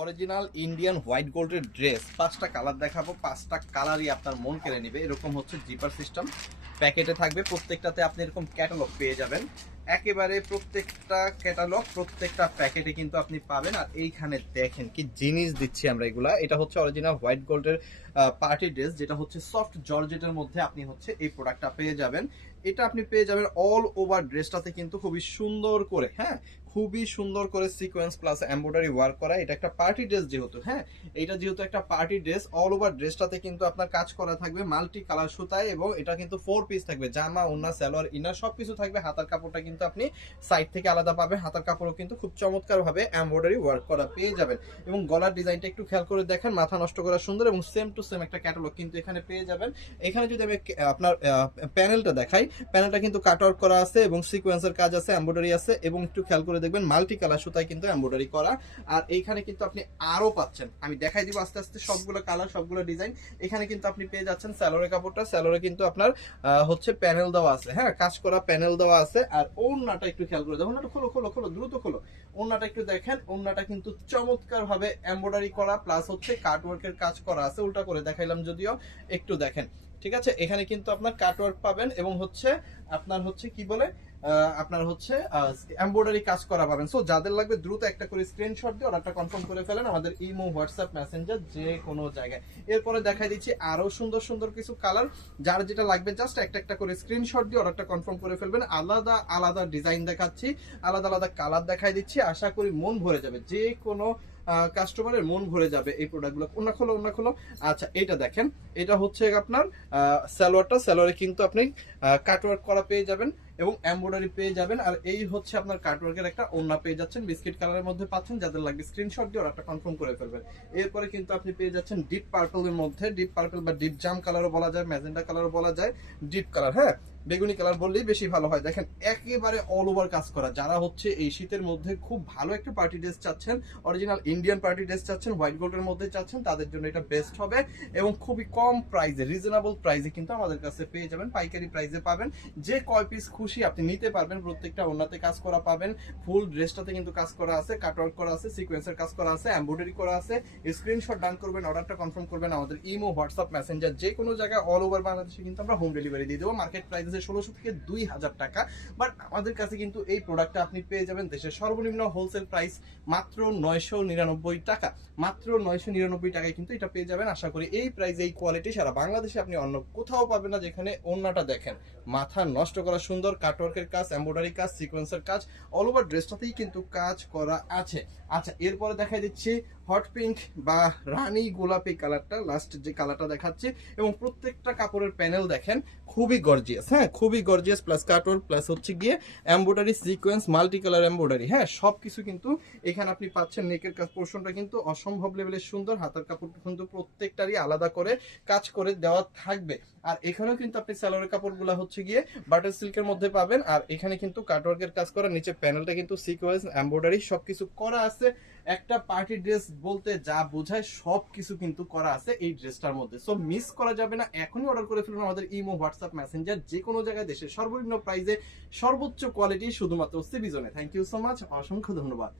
Original Indian white গোল্ডের dress পাঁচটা colour দেখাবো, পাঁচটা কালারই আপনার মন কেড়ে নেবে। এরকম হচ্ছে জিপার সিস্টেম প্যাকেটে থাকবে, প্রত্যেকটাতে আপনি এরকম ক্যাটালগ পেয়ে যাবেন। একেবারে প্রত্যেকটা ক্যাটালগ প্রত্যেকটা প্যাকেটে কিন্তু আপনি পাবেন। আর এইখানে দেখেন কি জিনিস দিচ্ছি আমরা এগুলা। এটা হচ্ছে অরিজিনাল হোয়াইট গোল্ডের পার্টি ড্রেস যেটা হচ্ছে সফট জর্জেটের মধ্যে আপনি হচ্ছে এই প্রোডাক্টটা পেয়ে যাবেন। এটা আপনি পেয়ে যাবেন অল ওভার ড্রেসটাতে কিন্তু খুবই সুন্দর করে হ্যাঁ? খুবই সুন্দর করে সিকোয়েন্স প্লাস এমব্রয়ডারি ওয়ার্ক করা। এটা একটা পার্টি ড্রেস যেহেতু হ্যাঁ? এটা যেহেতু একটা পার্টি ড্রেস অল ওভার ড্রেসটাতে কিন্তু আপনার কাজ করা থাকবে মাল্টি কালার সুতায় এবং এটা কিন্তু ফোর পিস থাকবে। জামা ওন্না সালোয়ার ইনার সবকিছু থাকবে। হাতার কাপড়টা কিন্তু আপনি সাইড থেকে আলাদা পাবেন। হাতার কাপড়ও কিন্তু খুব চমৎকার ভাবে এমব্রয়ডারি ওয়ার্ক করা পেয়ে যাবেন। এবং গলার ডিজাইনটা একটু খেয়াল করে দেখেন, মাথা নষ্ট করা সুন্দর এবং সেম টু সেম একটা ক্যাটালগ কিন্তু এখানে পেয়ে যাবেন। এখানে যদি আমি আপনার প্যানেলটা দেখাই প্যানেলটা কিন্তু কাট আউট করা আছে এবং সিকোয়েন্সের কাজ আছে এমব্রয়ডারি আছে এবং একটু খেয়াল করে দেখবেন মাল্টি কালার সুতায় কিন্তু এমব্রয়ডারি করা। আর এইখানে কিন্তু আপনি আরও পাচ্ছেন। আমি দেখাই দিব আস্তে আস্তে সবগুলো কালার সবগুলো ডিজাইন এখানে কিন্তু আপনি পেয়ে যাচ্ছেন স্যালোরে কাপড়টা। স্যালোরে কিন্তু আপনার হচ্ছে প্যানেল দেওয়া আছে। হ্যাঁ কাজ করা প্যানেল দেওয়া আছে। আর ওড়নাটা একটু খেয়াল করে দেখুন ওড়নাটা খোলো খোলো খোলো, দ্রুত খোলো। ওড়নাটা একটু দেখেন, ওড়নাটা কিন্তু চমৎকার ভাবে এমব্রয়ডারি করা প্লাস হচ্ছে কাটওয়ার্কের কাজ করা আছে, উল্টা করে দেখাইলাম যদিও একটু দেখেন। ঠিক আছে? এখানে কিন্তু আপনার কাটওয়ার্ক পাবেন এবং হচ্ছে আপনার হচ্ছে কি বলে? আপনার হচ্ছে এমব্রয়ডারি কাজ করা পাবেন। সো যাদের লাগবে দ্রুত একটা করে স্ক্রিনশট দিয়ে অর্ডারটা কনফার্ম করে ফেলেন আমাদের ইমো হোয়াটসঅ্যাপ মেসেঞ্জার যে কোনো জায়গায়। এরপরে দেখাই দিচ্ছি আরও সুন্দর সুন্দর কিছু কালার যার যেটা লাগবে জাস্ট একটা একটা করে স্ক্রিনশট দিয়ে অর্ডারটা কনফার্ম করে ফেলবেন। আলাদা আলাদা ডিজাইন দেখাচ্ছি, আলাদা আলাদা কালার দেখাই দিচ্ছি। আশা করি মন ভরে যাবে। যে কোনো কাস্টমারের মন ভরে যাবে এই প্রোডাক্টগুলো ওনা খোলো ওনা খোলো। আচ্ছা এটা দেখেন। এটা হচ্ছে আপনার সালোয়ারটা। সালোয়ারে কিন্তু আপনি কাটওয়ার্ক করা পেয়ে যাবেন এবং এমব্রয়ডারি পেয়ে যাবেন। আর এই হচ্ছে আপনার কাটওয়ার্কের একটা ওড়না পেয়ে যাচ্ছেন। বিস্কিট কালারের মধ্যে পাচ্ছেন। যাদের লাগবে স্ক্রিনশট দিয়ে অর্ডারটা কনফার্ম করে ফেলবেন। এরপরে কিন্তু আপনি পেয়ে যাচ্ছেন ডিপ পার্পলের মধ্যে। ডিপ পার্পল বা ডিপ জাম কালারও বলা যায় ম্যাজেন্ডা কালারও বলা যায়। ডিপ কালার হ্যাঁ? বেগুনি কালার বললেই বেশি ভালো হয়। দেখেন, একেবারে অল ওভার কাজ করা। যারা হচ্ছে এই শীতের মধ্যে খুব ভালো একটা পার্টি ড্রেস চাচ্ছেন অরিজিনাল ইন্ডিয়ান পার্টি ড্রেস চাচ্ছেন হোয়াইট গোল্ডের মধ্যে চাচ্ছেন, তাদের জন্য এটা বেস্ট হবে এবং খুবই কম প্রাইসে রিজনেবল প্রাইসে কিন্তু আমাদের কাছে পেয়ে যাবেন, পাইকারি প্রাইসে পাবেন। যে কয় পিস খুশি আপনি নিতে পারবেন, প্রত্যেকটা ওনাতে কাজ করা পাবেন, ফুল ড্রেসটাতে কিন্তু কাজ করা আছে কাটওয়ার্ক করা আছে সিকোয়েন্সের কাজ করা আছে এমব্রয়ডারি করা আছে স্ক্রিনশট ডান করবেন অর্ডারটা কনফার্ম করবেন আমাদের ইমো হোয়াটসঅ্যাপ মেসেঞ্জার যে কোনো জায়গায় অল ওভার বাংলাদেশে কিন্তু আমরা হোম ডেলিভারি দিয়ে দেবো। মার্কেট প্রাইস আছে ষোলোশো থেকে দুই হাজার টাকা। বাট আমাদের কাছে কিন্তু এই প্রোডাক্টটা আপনি পেয়ে যাবেন দেশের সর্বনিম্ন হোলসেল প্রাইস মাত্র নয়শো নিরানব্বই টাকা। মাত্র নয়শো নিরানব্বই টাকায় কিন্তু এটা পেয়ে যাবেন। আশা করি এই প্রাইস এই কোয়ালিটি সারা বাংলাদেশে আপনি অন্য কোথাও পাবেন না যেখানে অন্যটা দেখেন। মাথা নষ্ট করা সুন্দর কাটওয়ার্কের কাজ এমব্রয়ডারি কাজ সিকোয়েন্সের কাজ অল ওভার ড্রেসটাতেই কিন্তু কাজ করা আছে। আচ্ছা এরপরে দেখা দিচ্ছি হট পিঙ্ক বা রানি গোলাপি কালারটা লাস্ট যে কালারটা দেখাচ্ছি, এবং প্রত্যেকটা কাপড়ের প্যানেল দেখেন, খুবই গর্জিয়াস হ্যাঁ খুবই গর্জিয়াস প্লাস কাটওয়ার্ক প্লাস হচ্ছে গিয়ে embroidery sequence multi colour embroidery হ্যাঁ সব কিছু কিন্তু এখানে আপনি পাচ্ছেন নেকের কাজ পোর্শনটা কিন্তু অসম্ভব লেভেলের সুন্দর, হাতের কাপড় কিন্তু প্রত্যেকটারই আলাদা করে কাজ করে দেওয়া থাকবে। আর এখানেও কিন্তু আপনি সালোয়ারের কাপড়গুলো হচ্ছে গিয়ে বাটার সিল্কের মধ্যে পাবেন, আর এখানে কিন্তু কাটওয়ার্কের কাজ করা, নিচে প্যানেলটা কিন্তু সিকোয়েন্স এমব্রয়ডারি সবকিছু করা আছে। একটা পার্টি ড্রেস বলতে যা বোঝায় সব কিছু কিন্তু করা আছে এই ড্রেসটার মধ্যে। সো মিস করা যাবে না, এখনই অর্ডার করে ফেলুন আমাদের ইমো হোয়াটসঅ্যাপ মেসেঞ্জার যে কোনো জায়গায় দেশের সর্বনিম্ন প্রাইসে সর্বোচ্চ কোয়ালিটি শুধুমাত্র সিবিজনে থ্যাংক ইউ সো মাচ অসংখ্য ধন্যবাদ।